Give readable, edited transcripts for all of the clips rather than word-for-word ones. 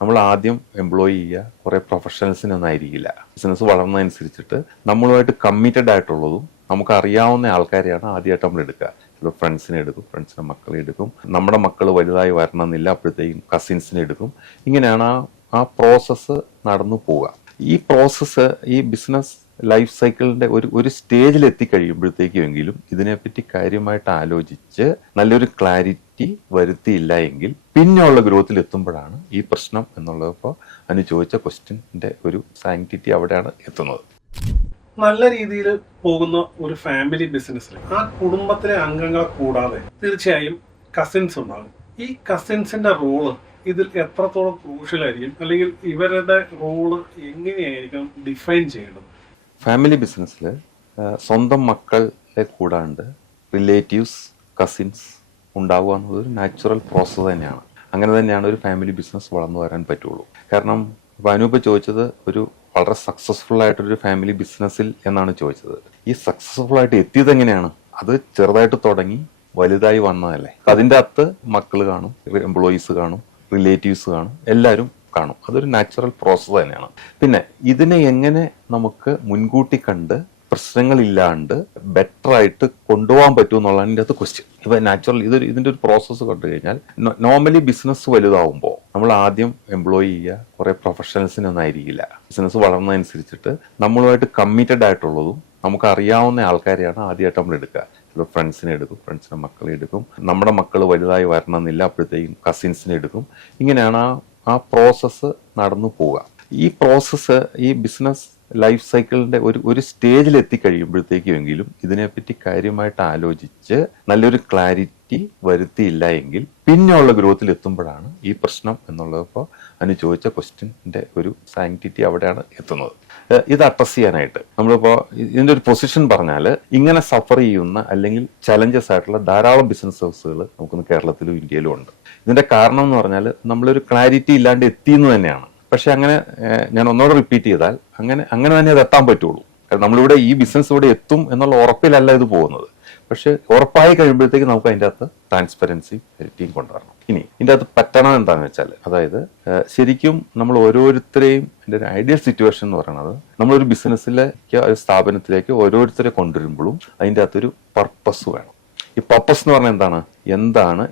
നമ്മൾ ആദ്യം എംപ്ലോയ് ചെയ്യുക കുറേ പ്രൊഫഷണൽസിനൊന്നും ആയിരിക്കില്ല. ബിസിനസ് വളർന്നതനുസരിച്ചിട്ട് നമ്മളുമായിട്ട് കമ്മിറ്റഡ് ആയിട്ടുള്ളതും നമുക്ക് അറിയാവുന്ന ആൾക്കാരെയാണ് ആദ്യമായിട്ട് നമ്മൾ എടുക്കുക. ചിലപ്പോൾ ഫ്രണ്ട്സിനെ എടുക്കും, ഫ്രണ്ട്സിൻ്റെ മക്കളെ എടുക്കും, നമ്മുടെ മക്കൾ വലുതായി വരണമെന്നില്ല, അപ്പോഴത്തേക്കും കസിൻസിനെ എടുക്കും. ഇങ്ങനെയാണ് ആ പ്രോസസ്സ് നടന്നു പോവുക. ഈ പ്രോസസ്സ് ഈ ബിസിനസ് ലൈഫ് സൈക്കിളിന്റെ ഒരു സ്റ്റേജിൽ എത്തിക്കഴിയുമ്പോഴത്തേക്കുമെങ്കിലും ഇതിനെപ്പറ്റി കാര്യമായിട്ട് ആലോചിച്ച് നല്ലൊരു ക്ലാരിറ്റി വരുത്തിയില്ല എങ്കിൽ പിന്നെയുള്ള ഗ്രോത്തിൽ എത്തുമ്പോഴാണ് ഈ പ്രശ്നം എന്നുള്ളപ്പോൾ അതിന് ചോദിച്ച ക്വസ്റ്റ്യൻ്റെ ഒരു സാങ്ക്ടിറ്റി അവിടെയാണ് എത്തുന്നത്. നല്ല രീതിയിൽ പോകുന്ന ഒരു ഫാമിലി ബിസിനസ്സിൽ ആ കുടുംബത്തിലെ അംഗങ്ങളെ കൂടാതെ തീർച്ചയായും കസിൻസ് ഉണ്ടാകും. ഈ കസിൻസിന്റെ റോള് ഇതിൽ എത്രത്തോളം ക്രൂഷ്യലായിരിക്കും, അല്ലെങ്കിൽ ഇവരുടെ റോള് എങ്ങനെയായിരിക്കും ഡിഫൈൻ ചെയ്യേണ്ടത്? ഫാമിലി ബിസിനസ്സിൽ സ്വന്തം മക്കളെ കൂടാണ്ട് റിലേറ്റീവ്സ്, കസിൻസ് ഉണ്ടാവുക എന്നത് ഒരു നാച്ചുറൽ പ്രോസസ്സ് തന്നെയാണ്. അങ്ങനെ തന്നെയാണ് ഒരു ഫാമിലി ബിസിനസ് വളർന്നു വരാൻ പറ്റുള്ളൂ. കാരണം ഇപ്പോൾ അനൂപ് ചോദിച്ചത് ഒരു വളരെ സക്സസ്ഫുൾ ആയിട്ടൊരു ഫാമിലി ബിസിനസ്സിൽ എന്നാണ് ചോദിച്ചത്. ഈ സക്സസ്ഫുൾ ആയിട്ട് എത്തിയത് എങ്ങനെയാണ്? അത് ചെറുതായിട്ട് തുടങ്ങി വലുതായി വന്നതല്ലേ. അതിൻ്റെ അകത്ത് മക്കൾ കാണും, എംപ്ലോയീസ് കാണും, റിലേറ്റീവ്സ് കാണും, എല്ലാവരും കാണും. അതൊരു നാച്ചുറൽ പ്രോസസ്സ് തന്നെയാണ്. പിന്നെ ഇതിനെ എങ്ങനെ നമുക്ക് മുൻകൂട്ടി കണ്ട് പ്രശ്നങ്ങളില്ലാണ്ട് ബെറ്റർ ആയിട്ട് കൊണ്ടുപോകാൻ പറ്റും എന്നുള്ളതാണ് ഇതിൻ്റെ അകത്ത് ക്വസ്റ്റ്യൻ. ഇപ്പം നാച്ചുറൽ ഇതിൻ്റെ ഒരു പ്രോസസ്സ് കണ്ടു കഴിഞ്ഞാൽ നോർമലി ബിസിനസ് വലുതാവുമ്പോൾ നമ്മൾ ആദ്യം എംപ്ലോയ് ചെയ്യുക കുറേ പ്രൊഫഷണൽസിനൊന്നും ആയിരിക്കില്ല. ബിസിനസ് വളർന്നതനുസരിച്ചിട്ട് നമ്മളുമായിട്ട് കമ്മിറ്റഡ് ആയിട്ടുള്ളതും നമുക്ക് അറിയാവുന്ന ആൾക്കാരെയാണ് ആദ്യമായിട്ട് നമ്മൾ എടുക്കുക. ചിലപ്പോൾ ഫ്രണ്ട്സിനെ എടുക്കും, ഫ്രണ്ട്സിൻ്റെ മക്കളെ എടുക്കും, നമ്മുടെ മക്കൾ വലുതായി വരണമെന്നില്ല, അപ്പോഴത്തേക്കും കസിൻസിനെ എടുക്കും. ഇങ്ങനെയാണ് ആ പ്രോസസ്സ് നടന്നു പോവുക. ഈ പ്രോസസ്സ് ഈ ബിസിനസ് ലൈഫ് സൈക്കിളിന്റെ ഒരു സ്റ്റേജിൽ എത്തിക്കഴിയുമ്പോഴത്തേക്കുമെങ്കിലും ഇതിനെപ്പറ്റി കാര്യമായിട്ട് ആലോചിച്ച് നല്ലൊരു ക്ലാരിറ്റി വരുത്തിയില്ല എങ്കിൽ പിന്നെയുള്ള ഗ്രോത്തിൽ എത്തുമ്പോഴാണ് ഈ പ്രശ്നം എന്നുള്ളപ്പോൾ അതിന് ചോദിച്ച ക്വസ്റ്റ്യൻ്റെ ഒരു സാങ്ക്ടിറ്റി അവിടെയാണ് എത്തുന്നത്. ഇത് അഡ്രസ് ചെയ്യാനായിട്ട് നമ്മളിപ്പോൾ ഇതിൻ്റെ ഒരു പൊസിഷൻ പറഞ്ഞാൽ ഇങ്ങനെ സഫർ ചെയ്യുന്ന അല്ലെങ്കിൽ ചലഞ്ചസ് ആയിട്ടുള്ള ധാരാളം ബിസിനസ്സുകൾ നമുക്കിന്ന് കേരളത്തിലും ഇന്ത്യയിലും ഉണ്ട്. ഇതിന്റെ കാരണം എന്ന് പറഞ്ഞാൽ നമ്മളൊരു ക്ലാരിറ്റി ഇല്ലാണ്ട് എത്തിയെന്ന് തന്നെയാണ്. പക്ഷെ അങ്ങനെ ഞാൻ ഒന്നോടെ റിപ്പീറ്റ് ചെയ്താൽ അങ്ങനെ തന്നെ അത് എത്താൻ പറ്റുള്ളൂ. കാരണം നമ്മളിവിടെ ഈ ബിസിനസ് ഇവിടെ എത്തും എന്നുള്ള ഉറപ്പിലല്ല ഇത് പോകുന്നത്. പക്ഷെ ഉറപ്പായി കഴിയുമ്പോഴത്തേക്ക് നമുക്ക് അതിൻ്റെ അകത്ത് ട്രാൻസ്പെറൻസി വെരിറ്റിയും കൊണ്ടുവരണം. ഇനി ഇതിൻ്റെ അകത്ത് പറ്റണം എന്താണെന്ന് വെച്ചാൽ, അതായത് ശരിക്കും നമ്മൾ ഓരോരുത്തരെയും എൻ്റെ ഒരു ഐഡിയൽ സിറ്റുവേഷൻ എന്ന് പറയുന്നത് നമ്മളൊരു ബിസിനസ്സിലേക്ക് ഒരു സ്ഥാപനത്തിലേക്ക് ഓരോരുത്തരെ കൊണ്ടുവരുമ്പോഴും അതിൻ്റെ അകത്തൊരു പർപ്പസ് വേണം. ഈ പർപ്പസ് എന്ന് പറഞ്ഞാൽ എന്താണ്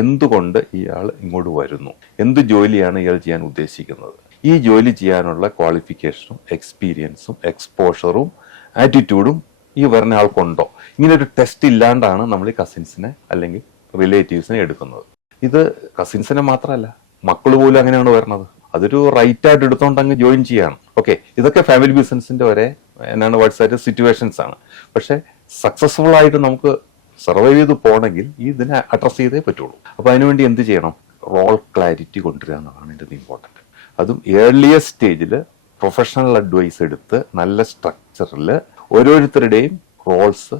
എന്തുകൊണ്ട് ഇയാൾ ഇങ്ങോട്ട് വരുന്നു, എന്ത് ജോലിയാണ് ഇയാൾ ചെയ്യാൻ ഉദ്ദേശിക്കുന്നത്, ഈ ജോലി ചെയ്യാനുള്ള ക്വാളിഫിക്കേഷനും എക്സ്പീരിയൻസും എക്സ്പോഷറും ആറ്റിറ്റ്യൂഡും ഈ വരുന്ന ആൾക്കുണ്ടോ? ഇങ്ങനെ ഒരു ടെസ്റ്റ് ഇല്ലാണ്ടാണ് നമ്മൾ ഈ കസിൻസിനെ അല്ലെങ്കിൽ റിലേറ്റീവ്സിനെ എടുക്കുന്നത്. ഇത് കസിൻസിനെ മാത്രമല്ല, മക്കൾ പോലും അങ്ങനെയാണ് വരുന്നത്. അതൊരു റൈറ്റ് ആയിട്ട് എടുത്തോണ്ട് അങ്ങ് ജോയിൻ ചെയ്യാണ്. ഓക്കെ, ഇതൊക്കെ ഫാമിലി ബിസിനസിന്റെ വരെ എന്നാണ് വാട്സായിട്ട് സിറ്റുവേഷൻസ് ആണ്. പക്ഷെ സക്സസ്ഫുൾ ആയിട്ട് നമുക്ക് സർവൈവ് ചെയ്ത് പോകണമെങ്കിൽ ഇതിനെ അഡ്രസ് ചെയ്തേ പറ്റുള്ളൂ. അപ്പോൾ അതിനുവേണ്ടി എന്ത് ചെയ്യണം? റോൾ ക്ലാരിറ്റി കൊണ്ടുവരിക എന്നുള്ളതാണ് ഇതിൻ്റെ ഇമ്പോർട്ടൻറ്റ്. അതും ഏർലിയസ്റ്റ് സ്റ്റേജിൽ പ്രൊഫഷണൽ അഡ്വൈസ് എടുത്ത് നല്ല സ്ട്രക്ചറിൽ ഓരോരുത്തരുടെയും റോൾസ്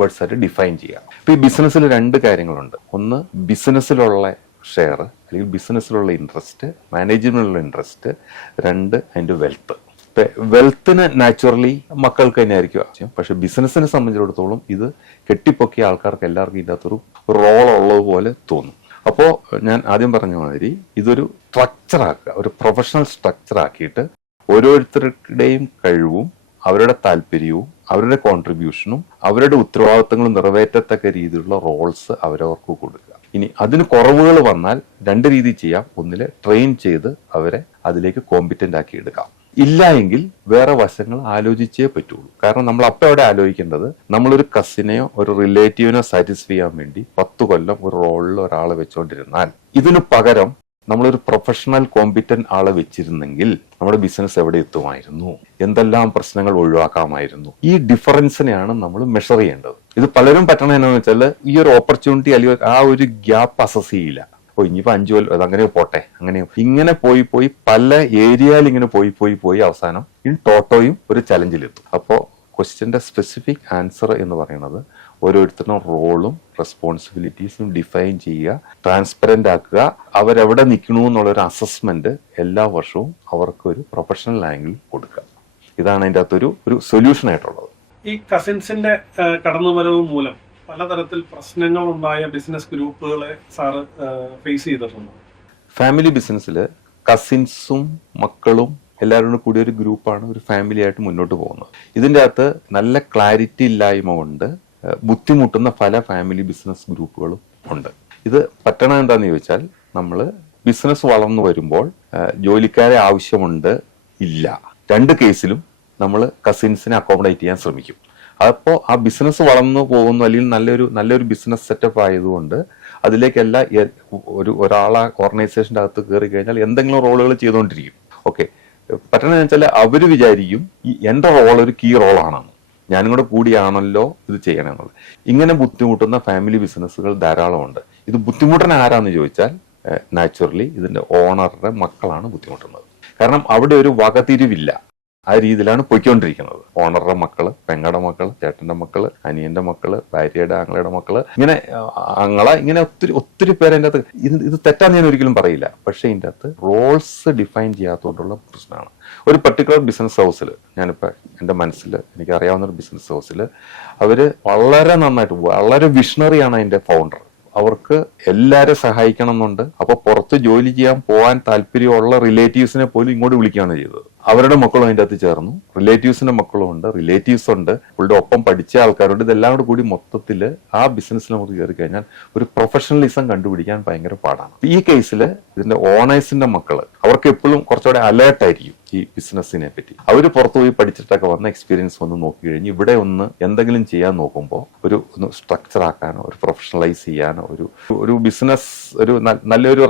വേർഡ്സായിട്ട് ഡിഫൈൻ ചെയ്യുക. ഇപ്പോൾ ഈ ബിസിനസ്സിൽ രണ്ട് കാര്യങ്ങളുണ്ട്. ഒന്ന് ബിസിനസ്സിലുള്ള ഷെയർ അല്ലെങ്കിൽ ബിസിനസ്സിലുള്ള ഇൻട്രസ്റ്റ്, മാനേജ്മെന്റിലുള്ള ഇൻട്രസ്റ്റ്. രണ്ട് അതിൻ്റെ വെൽത്ത്. വെൽത്തിന് നാച്ചുറലി മക്കൾക്ക് തന്നെ ആയിരിക്കും ആവശ്യം. പക്ഷെ ബിസിനസ്സിനെ സംബന്ധിച്ചിടത്തോളം ഇത് കെട്ടിപ്പൊക്കിയ ആൾക്കാർക്ക് എല്ലാവർക്കും ഇതിൻ്റെ അകത്തൊരു റോൾ ഉള്ളതുപോലെ തോന്നും. അപ്പോൾ ഞാൻ ആദ്യം പറഞ്ഞ മാതിരി ഇതൊരു സ്ട്രക്ചറാക്കുക, ഒരു പ്രൊഫഷണൽ സ്ട്രക്ചർ ആക്കിയിട്ട് ഓരോരുത്തരുടെയും കഴിവും അവരുടെ താല്പര്യവും അവരുടെ കോൺട്രിബ്യൂഷനും അവരുടെ ഉത്തരവാദിത്തങ്ങളും നിറവേറ്റത്തക്ക രീതിയിലുള്ള റോൾസ് അവരവർക്ക് കൊടുക്കുക. ഇനി അതിന് കുറവുകൾ വന്നാൽ രണ്ട് രീതി ചെയ്യാം. ഒന്നില് ട്രെയിൻ ചെയ്ത് അവരെ അതിലേക്ക് കോമ്പിറ്റന്റ് ആക്കി എടുക്കാം. ഇല്ല എങ്കിൽ വേറെ വശങ്ങൾ ആലോചിച്ചേ പറ്റുള്ളൂ. കാരണം നമ്മൾ അപ്പം അവിടെ ആലോചിക്കേണ്ടത് നമ്മളൊരു കസിനെയോ ഒരു റിലേറ്റീവിനോ സാറ്റിസ്ഫൈ ചെയ്യാൻ വേണ്ടി 10 കൊല്ലം ഒരു റോളിൽ ഒരാളെ വെച്ചുകൊണ്ടിരുന്നാൽ ഇതിനു പകരം നമ്മളൊരു പ്രൊഫഷണൽ കോമ്പിറ്റന്റ് ആളെ വെച്ചിരുന്നെങ്കിൽ നമ്മുടെ ബിസിനസ് എവിടെ എത്തുമായിരുന്നു, എന്തെല്ലാം പ്രശ്നങ്ങൾ ഒഴിവാക്കാമായിരുന്നു. ഈ ഡിഫറൻസിനെയാണ് നമ്മൾ മെഷർ ചെയ്യേണ്ടത്. ഇത് പലരും പറ്റണം എന്നാന്ന് വെച്ചാൽ ഈ ഒരു ഓപ്പർച്യൂണിറ്റി അല്ലെങ്കിൽ ആ ഒരു ഗ്യാപ്പ് അസസ് ചെയ്യില്ല. ഇനിയിപ്പോൾ 5 കൊല്ലം അതങ്ങനെ പോട്ടെ, ഇങ്ങനെ പോയി പല ഏരിയയിൽ ഇങ്ങനെ പോയി അവസാനം ഈ ടോട്ടോയും ഒരു ചലഞ്ചിലെത്തും. അപ്പോൾ ക്വസ്റ്റ്യന്റെ സ്പെസിഫിക് ആൻസർ എന്ന് പറയുന്നത് ഓരോരുത്തരുടെ റോളും റെസ്പോൺസിബിലിറ്റീസും ഡിഫൈൻ ചെയ്യുക, ട്രാൻസ്പെറന്റ് ആക്കുക, അവരെവിടെ നിൽക്കണു എന്നുള്ളൊരു അസസ്മെന്റ് എല്ലാ വർഷവും അവർക്ക് ഒരു പ്രൊഫഷണൽ ആംഗിൾ കൊടുക്കുക. ഇതാണ് അതിൻ്റെ അകത്തൊരു സൊല്യൂഷൻ ആയിട്ടുള്ളത്. ഈ കസിൻസിന്റെ കടന്നുവരവ് മൂലം പലതരത്തിൽ പ്രശ്നങ്ങൾ ഉണ്ടായ ബിസിനസ് ഗ്രൂപ്പുകളെ സാറ് ഫേസ് ചെയ്തിട്ടുണ്ട്. ഫാമിലി ബിസിനസ്സിൽ കസിൻസും മക്കളും എല്ലാവരും കൂടി ഒരു ഗ്രൂപ്പാണ്, ഒരു ഫാമിലി ആയിട്ട് മുന്നോട്ട് പോകുന്നത്. ഇതിൻ്റെ അകത്ത് നല്ല ക്ലാരിറ്റി ഇല്ലായ്മ കൊണ്ട് ബുദ്ധിമുട്ടുന്ന പല ഫാമിലി ബിസിനസ് ഗ്രൂപ്പുകളും ഉണ്ട്. ഇത് പറ്റണം എന്താണെന്ന് ചോദിച്ചാൽ, നമ്മൾ ബിസിനസ് വളർന്നു വരുമ്പോൾ ജോലിക്കാരെ ആവശ്യമുണ്ട് ഇല്ല, രണ്ട് കേസിലും നമ്മൾ കസിൻസിനെ അക്കോമഡേറ്റ് ചെയ്യാൻ ശ്രമിക്കും. അപ്പോൾ ആ ബിസിനസ് വളർന്നു പോകുന്നു, അല്ലെങ്കിൽ നല്ലൊരു ബിസിനസ് സെറ്റപ്പ് ആയതുകൊണ്ട് അതിലേക്കെല്ലാം ഒരാളെ ഓർഗനൈസേഷൻ്റെ അകത്ത് കയറി കഴിഞ്ഞാൽ എന്തെങ്കിലും റോളുകൾ ചെയ്തുകൊണ്ടിരിക്കും. ഓക്കെ, പറ്റണമെന്ന് വെച്ചാൽ അവർ വിചാരിക്കും എൻ്റെ റോൾ ഒരു കീ റോളാണെന്ന്, ഞാനും കൂടെ കൂടിയാണല്ലോ ഇത് ചെയ്യണമെന്നുള്ളത്. ഇങ്ങനെ ബുദ്ധിമുട്ടുന്ന ഫാമിലി ബിസിനസ്സുകൾ ധാരാളമുണ്ട്. ഇത് ബുദ്ധിമുട്ടുന്ന ആരാന്ന് ചോദിച്ചാൽ നാച്ചുറലി ഇതിന്റെ ഓണറുടെ മക്കളാണ് ബുദ്ധിമുട്ടുന്നത്. കാരണം അവിടെ ഒരു വകതിരിവില്ല, ആ രീതിയിലാണ് പോയിക്കൊണ്ടിരിക്കുന്നത്. ഓണറുടെ മക്കള്, പെങ്ങടെ മക്കള്, ചേട്ടന്റെ മക്കള്, അനിയന്റെ മക്കള്, ഭാര്യയുടെ ആങ്ങളയുടെ മക്കള്, ഇങ്ങനെ ഒത്തിരി പേര് അതിൻ്റെ അകത്ത്. ഇത് തെറ്റാന്ന് ഞാൻ ഒരിക്കലും പറയില്ല, പക്ഷെ ഇതിൻ്റെ അകത്ത് റോൾസ് ഡിഫൈൻ ചെയ്യാത്തതുകൊണ്ടുള്ള പ്രശ്നമാണ്. ഒരു പർട്ടിക്കുലർ ബിസിനസ് ഹൗസിൽ, ഞാനിപ്പോൾ എൻ്റെ മനസ്സിൽ എനിക്ക് അറിയാവുന്ന ഒരു ബിസിനസ് ഹൗസിൽ അവര് വളരെ നന്നായിട്ട്, വളരെ വിഷണറിയാണ് അതിന്റെ ഫൗണ്ടർ. അവർക്ക് എല്ലാവരും സഹായിക്കണം എന്നുണ്ട്. അപ്പൊ പുറത്ത് ജോലി ചെയ്യാൻ പോകാൻ താല്പര്യമുള്ള റിലേറ്റീവ്സിനെ പോലും ഇങ്ങോട്ട് വിളിക്കുകയാണ് ചെയ്തത്. അവരുടെ മക്കളും അതിൻ്റെ അകത്ത് ചേർന്നു, റിലേറ്റീവ്സിന്റെ മക്കളും ഉണ്ട്, റിലേറ്റീവ്സ് ഉണ്ട്, അവരുടെ ഒപ്പം പഠിച്ച ആൾക്കാരുണ്ട്. ഇതെല്ലാം കൂടി മൊത്തത്തിൽ ആ ബിസിനസ്സിൽ നമുക്ക് കയറി കഴിഞ്ഞാൽ ഒരു പ്രൊഫഷണലിസം കണ്ടുപിടിക്കാൻ ഭയങ്കര പാടാണ്. ഈ കേസിൽ ഇതിന്റെ ഓണേഴ്സിന്റെ മക്കള് അവർക്ക് എപ്പോഴും കുറച്ചുകൂടെ അലേർട്ടായിരിക്കും ഈ ബിസിനസ്സിനെ പറ്റി. അവർ പുറത്തു പോയി പഠിച്ചിട്ടൊക്കെ വന്ന എക്സ്പീരിയൻസ് ഒന്ന് നോക്കി കഴിഞ്ഞ് ഇവിടെ ഒന്ന് എന്തെങ്കിലും ചെയ്യാൻ നോക്കുമ്പോൾ ഒന്ന് സ്ട്രക്ചർ ആക്കാനോ, ഒരു പ്രൊഫഷണലൈസ് ചെയ്യാനോ, ഒരു ബിസിനസ്, ഒരു നല്ലൊരു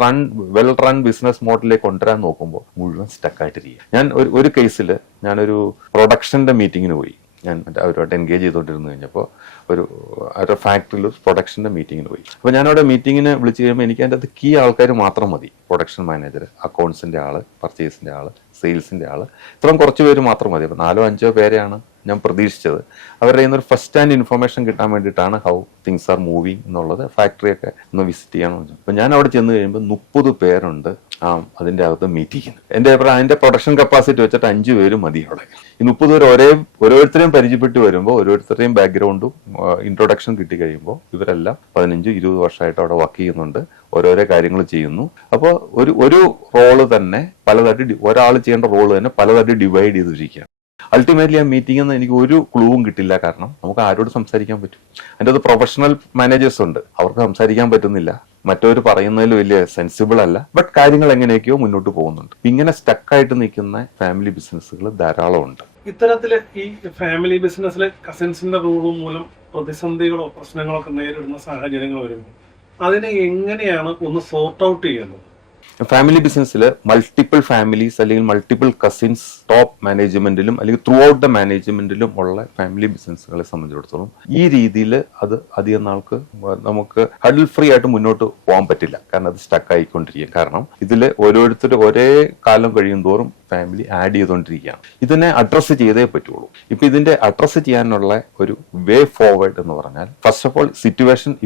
വെൽ റൺ ബിസിനസ് മോഡലിലേക്ക് കൊണ്ടുവരാൻ നോക്കുമ്പോൾ മുഴുവൻ സ്റ്റക്കായിട്ടിരിക്കുക. ഞാൻ ഒരു കേസിൽ ഞാനൊരു പ്രൊഡക്ഷന്റെ മീറ്റിങ്ങിന് പോയി. ഞാൻ അവരുമായിട്ട് എൻഗേജ് ചെയ്തുകൊണ്ടിരുന്നു കഴിഞ്ഞപ്പോൾ ഒരു ഫാക്ടറിയിൽ പ്രൊഡക്ഷന്റെ മീറ്റിങ്ങിന് പോയി. അപ്പോൾ ഞാനവിടെ മീറ്റിങ്ങിന് വിളിച്ചു കഴിയുമ്പോൾ എനിക്ക് അതിൻ്റെ അകത്ത് കീ ആൾക്കാർ മാത്രം മതി. പ്രൊഡക്ഷൻ മാനേജർ, അക്കൗണ്ട്സിന്റെ ആള്, പർച്ചേസിന്റെ ആള്, സെയിൽസിന്റെ ആള്, ഇത്രയും കുറച്ച് പേര് മാത്രം മതി. അപ്പോൾ 4-5 പേരെയാണ് ഞാൻ പ്രതീക്ഷിച്ചത്. അവരുടെ കയ്യിൽ നിന്ന് ഒരു ഫസ്റ്റ് ഹാൻഡ് ഇൻഫർമേഷൻ കിട്ടാൻ വേണ്ടിയിട്ടാണ് ഹൗ തിങ്സ് ആർ മൂവിങ് എന്നുള്ളത്, ഫാക്ടറിയൊക്കെ ഒന്ന് വിസിറ്റ് ചെയ്യണമെന്ന് വെച്ചു. അപ്പം ഞാൻ അവിടെ ചെന്ന് കഴിയുമ്പോൾ 30 പേരുണ്ട് അതിൻ്റെ അകത്ത് മീറ്റിങ്ങിന്. എൻ്റെ അഭിപ്രായം അതിൻ്റെ പ്രൊഡക്ഷൻ കപ്പാസിറ്റി വെച്ചിട്ട് 5 പേര് മതി അവിടെ. ഈ 30 പേര് ഓരോരുത്തരെയും പരിചയപ്പെട്ട് വരുമ്പോൾ, ഓരോരുത്തരുടെയും ബാക്ക്ഗ്രൗണ്ടും ഇൻട്രൊഡക്ഷൻ കിട്ടി കഴിയുമ്പോൾ ഇവരെല്ലാം 15-20 വർഷമായിട്ട് അവിടെ വർക്ക് ചെയ്യുന്നുണ്ട്, ഓരോരോ കാര്യങ്ങൾ ചെയ്യുന്നു. അപ്പോൾ ഒരു റോള് തന്നെ പലതായിട്ട്, ഒരാൾ ചെയ്യേണ്ട റോള് തന്നെ പലതായിട്ട് ഡിവൈഡ് ചെയ്തിരിക്കുകയാണ്. അൾട്ടിമേറ്റ്ലി ആ മീറ്റിംഗിൽ നിന്ന് എനിക്ക് ഒരു ക്ലൂവും കിട്ടില്ല. കാരണം നമുക്ക് ആരോട് സംസാരിക്കാൻ പറ്റും? അതിൻ്റെ അത് പ്രൊഫഷണൽ മാനേജേഴ്സ് ഉണ്ട്, അവർക്ക് സംസാരിക്കാൻ പറ്റുന്നില്ല, മറ്റവർ പറയുന്നതിൽ വലിയ സെൻസിബിൾ അല്ല, ബട്ട് കാര്യങ്ങൾ എങ്ങനെയൊക്കെയോ മുന്നോട്ട് പോകുന്നുണ്ട്. ഇങ്ങനെ സ്റ്റക്കായിട്ട് നിൽക്കുന്ന ഫാമിലി ബിസിനസ്സുകൾ ധാരാളം ഉണ്ട്. ഇത്തരത്തില് ഈ ഫാമിലി ബിസിനസ്സിൽ കസിൻസിന്റെ റൂളും മൂലം പ്രതിസന്ധികളോ പ്രശ്നങ്ങളോ ഒക്കെ നേരിടുന്ന സാഹചര്യങ്ങൾ വരുമ്പോൾ അതിനെ എങ്ങനെയാണ് ഒന്ന് സോർട്ട് ഔട്ട് ചെയ്യുന്നത്? ഫാമിലി ബിസിനസ്സിൽ മൾട്ടിപ്പിൾ ഫാമിലീസ് അല്ലെങ്കിൽ മൾട്ടിപ്പിൾ കസിൻസ് ടോപ്പ് മാനേജ്മെന്റിലും അല്ലെങ്കിൽ ത്രൂ ഔട്ട് ദ മാനേജ്മെന്റിലും ഉള്ള ഫാമിലി ബിസിനസ്സുകളെ സംബന്ധിച്ചിടത്തോളം ഈ രീതിയിൽ അത് അധികം നാൾക്ക് നമുക്ക് ഹഡിൽ ഫ്രീ ആയിട്ട് മുന്നോട്ട് പോകാൻ പറ്റില്ല. കാരണം അത് സ്റ്റക്ക് ആയിക്കൊണ്ടിരിക്കും. കാരണം ഇതിൽ ഓരോരുത്തർ ഒരേ കാലം കഴിയും തോറും ഫാമിലി ആഡ് ചെയ്തുകൊണ്ടിരിക്കുകയാണ്. ഇതിനെ അഡ്രസ്സ് ചെയ്തേ പറ്റുള്ളൂ. ഇപ്പൊ ഇതിന്റെ അഡ്രസ്സ് ചെയ്യാനുള്ള ഒരു വേ ഫോർവേഡ് എന്ന് പറഞ്ഞാൽ, ഫസ്റ്റ് ഓഫ് ഓൾ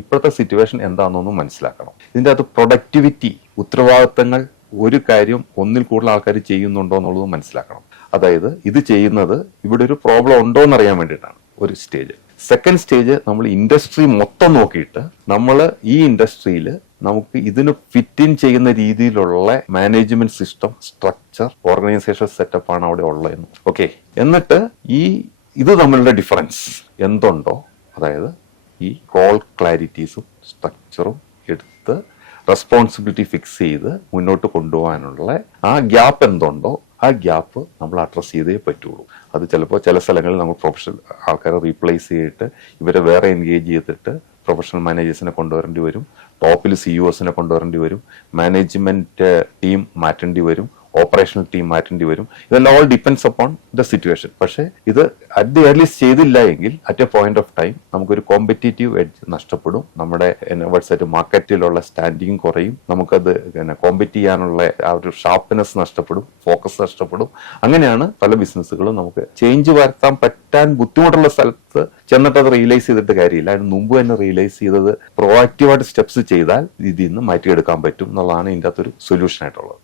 ഇപ്പോഴത്തെ സിറ്റുവേഷൻ എന്താണെന്നൊന്നും മനസ്സിലാക്കണം. ഇതിന്റെ അകത്ത് പ്രൊഡക്ടിവിറ്റി, ഉത്തരവാദിത്തങ്ങൾ, ഒരു കാര്യം ഒന്നിൽ കൂടുതൽ ആൾക്കാർ ചെയ്യുന്നുണ്ടോ എന്നുള്ളത് മനസ്സിലാക്കണം. അതായത് ഇത് ചെയ്യുന്നത് ഇവിടെ ഒരു പ്രോബ്ലം ഉണ്ടോ എന്ന് അറിയാൻ വേണ്ടിയിട്ടാണ് ഒരു സ്റ്റേജ്. സെക്കൻഡ് സ്റ്റേജ്, നമ്മൾ ഇൻഡസ്ട്രി മൊത്തം നോക്കിയിട്ട് നമ്മൾ ഈ ഇൻഡസ്ട്രിയിൽ നമുക്ക് ഇതിന് ഫിറ്റ് ഇൻ ചെയ്യുന്ന രീതിയിലുള്ള management system, structure, organisation setup ആണ് അവിടെ ഉള്ളതെന്ന്. ഓക്കെ, എന്നിട്ട് ഇത് തമ്മിലുള്ള ഡിഫറൻസ് എന്തുണ്ടോ, അതായത് ഈ റോൾ ക്ലാരിറ്റീസും സ്ട്രക്ചറും എടുത്ത് റെസ്പോൺസിബിലിറ്റി ഫിക്സ് ചെയ്ത് മുന്നോട്ട് കൊണ്ടുപോകാനുള്ള ആ ഗ്യാപ്പ് എന്തുണ്ടോ ആ ഗ്യാപ്പ് നമ്മൾ അഡ്രസ് ചെയ്തേ പറ്റുള്ളൂ. അത് ചിലപ്പോൾ ചില സ്ഥലങ്ങളിൽ നമ്മൾ പ്രൊഫഷണൽ ആൾക്കാരെ റീപ്ലേസ് ചെയ്തിട്ട് ഇവരെ വേറെ എൻഗേജ് ചെയ്തിട്ട് പ്രൊഫഷണൽ മാനേജേഴ്സിനെ കൊണ്ടുവരേണ്ടി വരും, ടോപ്പിൽ സിഇഒസിനെ കൊണ്ടുവരേണ്ടി വരും, മാനേജ്മെന്റ് ടീം മാറ്റേണ്ടി വരും, ഓപ്പറേഷണൽ ടീം മാറ്റേണ്ടി വരും. ഇതെല്ലാം all depends upon the situation. പക്ഷേ ഇത് അറ്റ് ദി ഏർലിസ്റ്റ് ചെയ്തില്ല എങ്കിൽ at A point of time നമുക്കൊരു കോമ്പറ്റീറ്റീവ് എഡ്ജ് നഷ്ടപ്പെടും, നമ്മുടെ മാർക്കറ്റിലുള്ള സ്റ്റാൻഡിങ് കുറയും, നമുക്കത് കോമ്പറ്റ് ചെയ്യാനുള്ള ആ ഒരു ഷാർപ്പ്നെസ് നഷ്ടപ്പെടും, ഫോക്കസ് നഷ്ടപ്പെടും. അങ്ങനെയാണ് പല ബിസിനസ്സുകളും നമുക്ക് ചേഞ്ച് വരുത്താൻ പറ്റാൻ ബുദ്ധിമുട്ടുള്ള സ്ഥലത്ത് ചെന്നിട്ട് അത് റിയലൈസ് ചെയ്തിട്ട് കാര്യമില്ല. അതിന് മുമ്പ് തന്നെ റിയലൈസ് ചെയ്തത് പ്രൊആക്റ്റീവായിട്ട് സ്റ്റെപ്സ് ചെയ്താൽ ഇതിൽ നിന്ന് മാറ്റിയെടുക്കാൻ പറ്റും എന്നുള്ളതാണ് ഇതിൻ്റെ അകത്തൊരു സൊല്യൂഷൻ ആയിട്ടുള്ളത്.